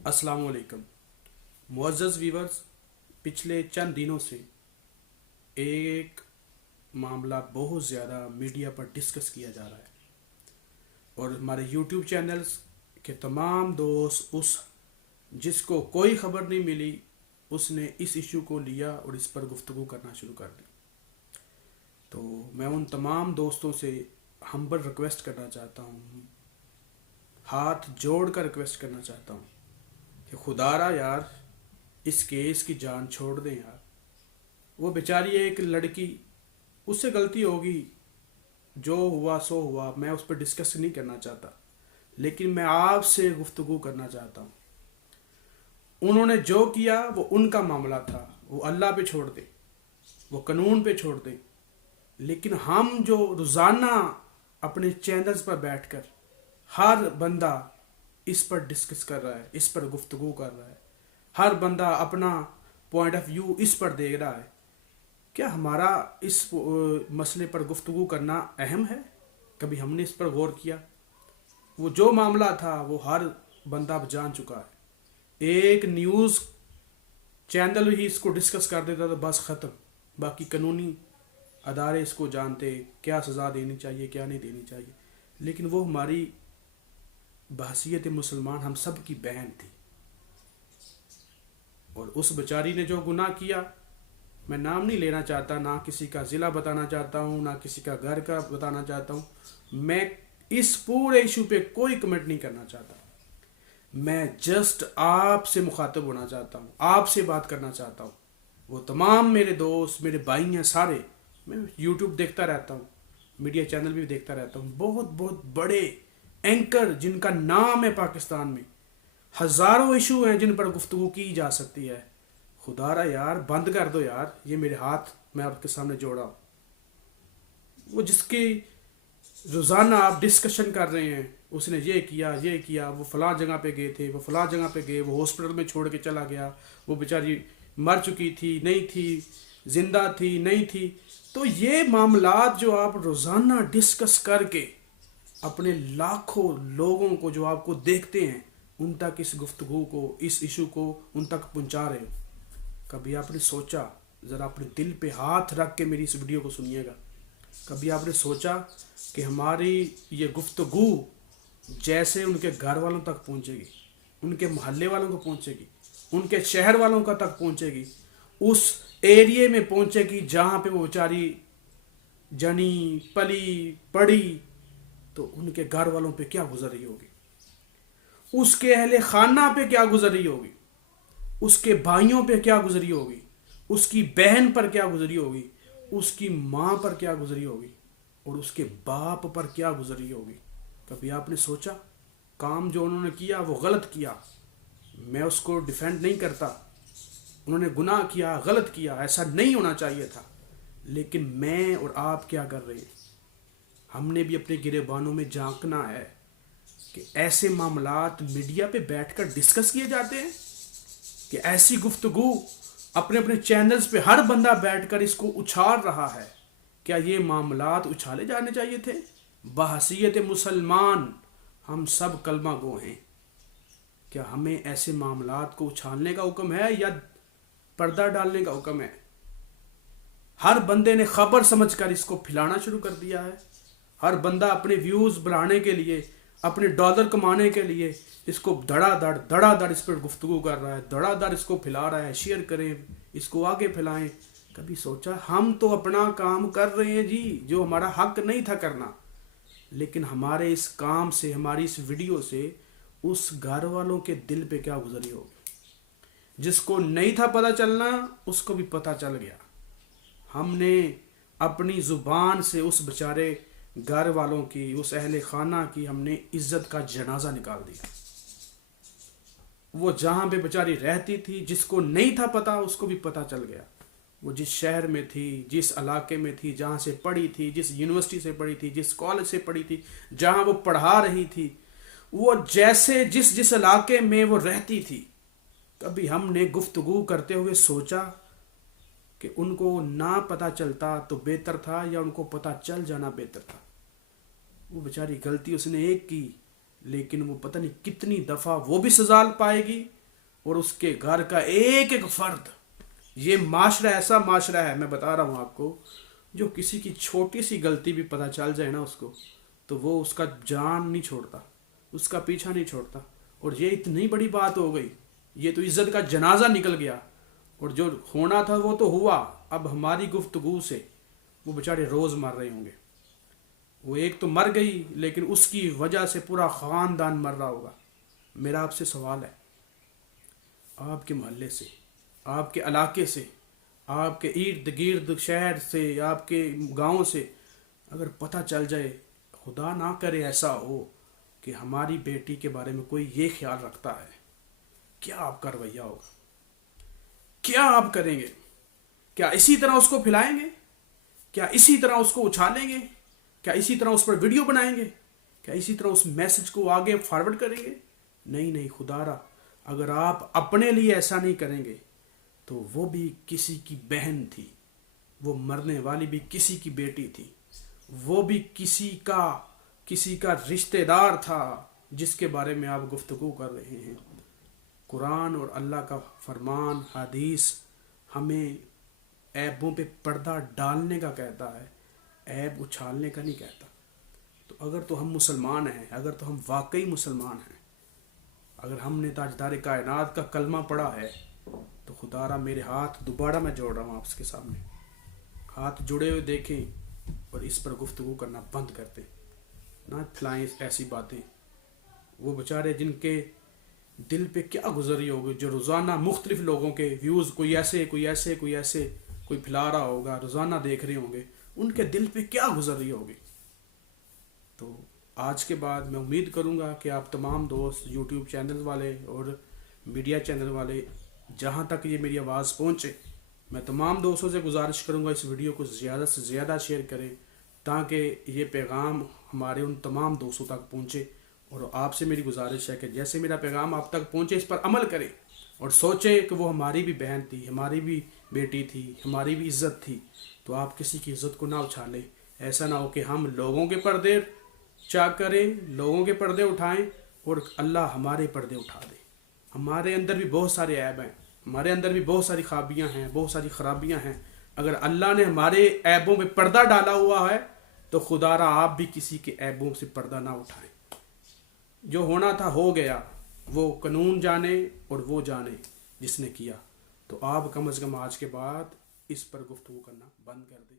अस्सलाम वालेकुम मुअज़्ज़ज़ व्यूअर्स। पिछले चंद दिनों से एक मामला बहुत ज़्यादा मीडिया पर डिस्कस किया जा रहा है और हमारे यूट्यूब चैनल्स के तमाम दोस्त उस जिसको कोई ख़बर नहीं मिली उसने इस इशू को लिया और इस पर गुफ्तगू करना शुरू कर दी। तो मैं उन तमाम दोस्तों से हम्बल रिक्वेस्ट करना चाहता हूँ, हाथ जोड़ कर रिक्वेस्ट करना चाहता हूँ कि खुदारा यार इस केस की जान छोड़ दें यार। वो बेचारी एक लड़की, उससे गलती होगी, जो हुआ सो हुआ, मैं उस पर डिस्कस नहीं करना चाहता, लेकिन मैं आपसे गुफ्तगू करना चाहता हूँ। उन्होंने जो किया वो उनका मामला था, वो अल्लाह पे छोड़ दे, वो कानून पे छोड़ दे। लेकिन हम जो रोज़ाना अपने चैनल्स पर बैठकर हर बंदा इस पर डिस्कस कर रहा है, इस पर गुफ्तगू कर रहा है, हर बंदा अपना पॉइंट ऑफ व्यू इस पर दे रहा है, क्या हमारा इस मसले पर गुफ्तगू करना अहम है? कभी हमने इस पर गौर किया? वो जो मामला था वो हर बंदा अब जान चुका है। एक न्यूज़ चैनल ही इसको डिस्कस कर देता तो बस ख़त्म। बाकी कानूनी अदारे इसको जानते, क्या सज़ा देनी चाहिए क्या नहीं देनी चाहिए। लेकिन वो हमारी बहसीयत मुसलमान हम सब की बहन थी, और उस बेचारी ने जो गुनाह किया, मैं नाम नहीं लेना चाहता, ना किसी का ज़िला बताना चाहता हूँ, ना किसी का घर का बताना चाहता हूँ। मैं इस पूरे इशू पे कोई कमेंट नहीं करना चाहता। मैं जस्ट आपसे मुखातब होना चाहता हूँ, आपसे बात करना चाहता हूँ। वो तमाम मेरे दोस्त, मेरे भाई हैं सारे, मैं यूट्यूब देखता रहता हूँ, मीडिया चैनल भी देखता रहता हूँ। बहुत बहुत बड़े एंकर जिनका नाम है पाकिस्तान में, हज़ारों इशू हैं जिन पर गुफ्तगू की जा सकती है। खुदारा यार बंद कर दो यार। ये मेरे हाथ मैं आपके सामने जोड़ा हूँ। वो जिसकी रोज़ाना आप डिस्कशन कर रहे हैं, उसने ये किया, वो फलां जगह पे गए थे, वो फलां जगह पे गए, वो हॉस्पिटल में छोड़ के चला गया, वो बेचारी मर चुकी थी नहीं थी, जिंदा थी नहीं थी। तो ये मामलात जो आप रोज़ाना डिस्कस करके अपने लाखों लोगों को जो आपको देखते हैं उन तक इस गुफ्तगू को, इस इशू को उन तक पहुंचा रहे हो, कभी आपने सोचा, ज़रा अपने दिल पे हाथ रख के मेरी इस वीडियो को सुनिएगा, कभी आपने सोचा कि हमारी ये गुफ्तगू जैसे उनके घर वालों तक पहुंचेगी, उनके मोहल्ले वालों को पहुंचेगी, उनके शहर वालों का तक पहुंचेगी, उस एरिए में पहुंचेगी जहाँ पे वो बेचारी जनी पली पड़ी, तो उनके घर वालों पे क्या गुजर रही होगी, उसके अहले खाना पे क्या गुजर रही होगी, उसके भाइयों पे क्या गुजरी होगी, उसकी बहन पर क्या गुजरी होगी, उसकी माँ पर क्या गुजरी होगी, और उसके बाप पर क्या गुजरी होगी। कभी आपने सोचा? काम जो उन्होंने किया वो गलत किया, मैं उसको डिफेंड नहीं करता, उन्होंने गुनाह किया, गलत किया, ऐसा नहीं होना चाहिए था। लेकिन मैं और आप क्या कर रहे हैं? हमने भी अपने गिरेबानों में झांकना है कि ऐसे मामलात मीडिया पे बैठकर डिस्कस किए जाते हैं, कि ऐसी गुफ्तगू अपने अपने चैनल्स पे हर बंदा बैठकर इसको उछाल रहा है। क्या ये मामलात उछाले जाने चाहिए थे? बहसीयत मुसलमान हम सब कलमा गो हैं। क्या हमें ऐसे मामलात को उछालने का हुक्म है या पर्दा डालने का हुक्म है? हर बंदे ने खबर समझकर इसको फैलाना शुरू कर दिया है। हर बंदा अपने व्यूज़ बढ़ाने के लिए, अपने डॉलर कमाने के लिए इसको धड़ाधड़ इस पर गुफ्तगू कर रहा है, धड़ाधड़ इसको फैला रहा है। शेयर करें, इसको आगे फैलाएं। कभी सोचा? हम तो अपना काम कर रहे हैं जी, जो हमारा हक नहीं था करना, लेकिन हमारे इस काम से, हमारी इस वीडियो से उस घर वालों के दिल पे क्या गुजरी होगी। जिसको नहीं था पता चलना उसको भी पता चल गया। हमने अपनी ज़ुबान से उस बेचारे घर वालों की, उस अहले खाना की हमने इज्जत का जनाजा निकाल दिया। वो जहाँ पे बेचारी रहती थी, जिसको नहीं था पता उसको भी पता चल गया। वो जिस शहर में थी, जिस इलाके में थी, जहाँ से पढ़ी थी, जिस यूनिवर्सिटी से पढ़ी थी, जिस कॉलेज से पढ़ी थी, जहाँ वो पढ़ा रही थी, वो जैसे जिस जिस इलाके में वो रहती थी, कभी हमने गुफ्तगू करते हुए सोचा कि उनको ना पता चलता तो बेहतर था, या उनको पता चल जाना बेहतर था? वो बेचारी गलती उसने एक की, لیکن وہ پتہ نہیں کتنی دفعہ وہ بھی سزا پائے گی، اور اس کے گھر کا ایک ایک فرد. یہ معاشرہ ایسا معاشرہ ہے، میں بتا رہا ہوں آپ کو، جو کسی کی چھوٹی سی غلطی بھی پتہ چل جائے نا اس کو، تو وہ اس کا جان نہیں چھوڑتا، اس کا پیچھا نہیں چھوڑتا. اور یہ اتنی بڑی بات ہو گئی، یہ تو عزت کا جنازہ نکل گیا، اور جو ہونا تھا وہ تو ہوا. اب ہماری گفتگو سے وہ بیچارے روز مر رہے ہوں گے. وہ ایک تو مر گئی، لیکن اس کی وجہ سے پورا خاندان مر رہا ہوگا. میرا آپ سے سوال ہے، آپ کے محلے سے، آپ کے علاقے سے، آپ کے ارد گرد شہر سے، آپ کے گاؤں سے اگر پتہ چل جائے، خدا نہ کرے ایسا ہو کہ ہماری بیٹی کے بارے میں کوئی یہ خیال رکھتا ہے، کیا آپ کا رویہ ہوگا؟ کیا آپ کریں گے؟ کیا اسی طرح اس کو پھلائیں گے؟ کیا اسی طرح اس کو اچھالیں گے؟ کیا اسی طرح اس پر ویڈیو بنائیں گے؟ کیا اسی طرح اس میسج کو آگے فارورڈ کریں گے؟ نہیں نہیں، خدا را، اگر آپ اپنے لیے ایسا نہیں کریں گے تو وہ بھی کسی کی بہن تھی، وہ مرنے والی بھی کسی کی بیٹی تھی، وہ بھی کسی کا رشتہ دار تھا جس کے بارے میں آپ گفتگو کر رہے ہیں. قرآن اور اللہ کا فرمان حدیث ہمیں عیبوں پہ پردہ ڈالنے کا کہتا ہے، عیب اچھالنے کا نہیں کہتا. تو اگر تو ہم مسلمان ہیں، اگر تو ہم واقعی مسلمان ہیں، اگر ہم نے تاجدار کائنات کا کلمہ پڑھا ہے، تو خدا را میرے ہاتھ دوبارہ میں جوڑ رہا ہوں آپ کے سامنے، ہاتھ جڑے ہوئے دیکھیں اور اس پر گفتگو کرنا بند کر دیں. نہ پھلائیں ایسی باتیں. وہ بیچارے جن کے دل پہ کیا گزری ہوگی، جو روزانہ مختلف لوگوں کے ویوز کوئی ایسے کوئی پھیلا رہا ہوگا، روزانہ دیکھ رہے ہوں گے، ان کے دل پہ کیا گزری ہوگی. تو آج کے بعد میں امید کروں گا کہ آپ تمام دوست، یوٹیوب چینل والے اور میڈیا چینل والے، جہاں تک یہ میری آواز پہنچے، میں تمام دوستوں سے گزارش کروں گا اس ویڈیو کو زیادہ سے زیادہ شیئر کریں، تاکہ یہ پیغام ہمارے ان تمام دوستوں تک پہنچے. اور آپ سے میری گزارش ہے کہ جیسے میرا پیغام آپ تک پہنچے، اس پر عمل کریں اور سوچیں کہ وہ ہماری بھی بہن تھی، ہماری بھی بیٹی تھی، ہماری بھی عزت تھی. تو آپ کسی کی عزت کو نہ اچھالیں. ایسا نہ ہو کہ ہم لوگوں کے پردے چاک کریں، لوگوں کے پردے اٹھائیں اور اللہ ہمارے پردے اٹھا دے. ہمارے اندر بھی بہت سارے عیب ہیں، ہمارے اندر بھی بہت ساری خرابیاں ہیں، بہت ساری خرابیاں ہیں. اگر اللہ نے ہمارے عیبوں میں پردہ ڈالا ہوا ہے تو خدا را آپ بھی کسی کے عیبوں سے پردہ نہ اٹھائیں. جو ہونا تھا ہو گیا، وہ قانون جانے اور وہ جانے جس نے کیا. تو آپ کم از کم آج کے بعد اس پر گفتگو کرنا بند کر دیں.